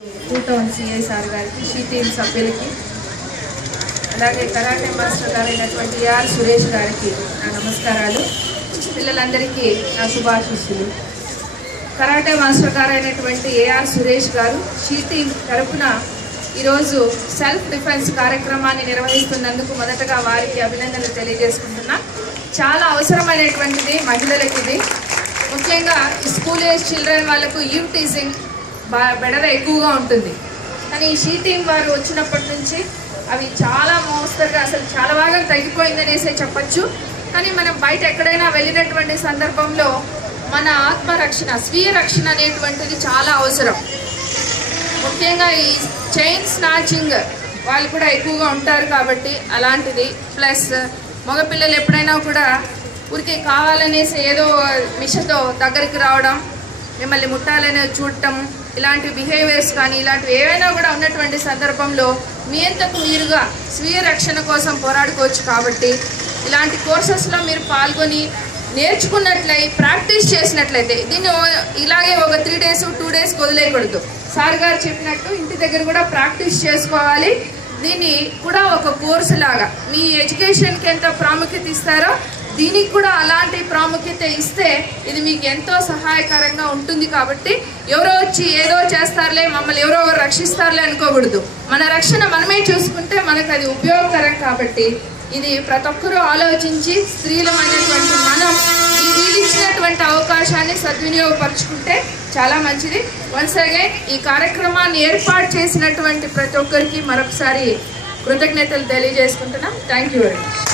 Town CI sir గారికి, she team సభ్యులకి, అలాగే కరాటే మాస్టర్ గారైనటువంటి ఏఆర్ సురేష్ గారికి నా నమస్కారాలు. పిల్లలందరికీ నా శుభాశీస్సులు. కరాటే మాస్టర్ గారైనటువంటి ఏఆర్ సురేష్ గారు షీ టీమ్ తరఫున ఈరోజు సెల్ఫ్ డిఫెన్స్ కార్యక్రమాన్ని నిర్వహిస్తున్నందుకు మొదటగా వారికి అభినందనలు తెలియజేసుకుంటున్నా. చాలా అవసరమైనటువంటిది మహిళలకి ఇది. ముఖ్యంగా ఈ స్కూల్ ఏజ్ చిల్డ్రన్ వాళ్ళకు యూత్ టీజింగ్ బెడద ఎక్కువగా ఉంటుంది. కానీ ఈ షీ టీమ్ వారు వచ్చినప్పటి నుంచి అవి చాలా మోస్తరుగా అసలు చాలా బాగా తగ్గిపోయిందనేసే చెప్పచ్చు. కానీ మనం బయట ఎక్కడైనా వెళ్ళినటువంటి సందర్భంలో మన ఆత్మరక్షణ, స్వీయ రక్షణ అనేటువంటిది చాలా అవసరం. ముఖ్యంగా ఈ చైన్ స్నాచింగ్ వాళ్ళు కూడా ఎక్కువగా ఉంటారు కాబట్టి అలాంటిది. ప్లస్ మగపిల్లలు ఎప్పుడైనా కూడా ఊరికే కావాలనేసి ఏదో మిషతో దగ్గరికి రావడం, మిమ్మల్ని ముట్టాలనే చూడటం, ఇలాంటి బిహేవియర్స్ కానీ ఇలాంటివి ఏవైనా కూడా ఉన్నటువంటి సందర్భంలో మీ అంతకు మీరుగా స్వీయ రక్షణ కోసం పోరాడుకోవచ్చు. కాబట్టి ఇలాంటి కోర్సెస్లో మీరు పాల్గొని నేర్చుకున్నట్లయి ప్రాక్టీస్ చేసినట్లయితే దీన్ని ఇలాగే ఒక 3 days 2 days వదిలేయకూడదు. సార్ గారు చెప్పినట్టు ఇంటి దగ్గర కూడా ప్రాక్టీస్ చేసుకోవాలి. దీన్ని కూడా ఒక కోర్సు లాగా మీ ఎడ్యుకేషన్కి ఎంత ప్రాముఖ్యత ఇస్తారో దీనికి కూడా అలాంటి ప్రాముఖ్యత ఇస్తే ఇది మీకు ఎంతో సహాయకరంగా ఉంటుంది. కాబట్టి ఎవరో వచ్చి ఏదో చేస్తారులే, మమ్మల్ని ఎవరో రక్షిస్తారులే అనుకోకూడదు. మన రక్షణ మనమే చూసుకుంటే మనకు అది ఉపయోగకరం. కాబట్టి ఇది ప్రతి ఒక్కరూ ఆలోచించి స్త్రీలమైనటువంటి మనం ఈ వీళ్ళిచ్చినటువంటి అవకాశాన్ని సద్వినియోగపరుచుకుంటే చాలా మంచిది. వన్స్ అగైన్ ఈ కార్యక్రమాన్ని ఏర్పాటు చేసినటువంటి ప్రతి ఒక్కరికి మరొకసారి కృతజ్ఞతలు తెలియజేసుకుంటున్నాం. Thank you very much.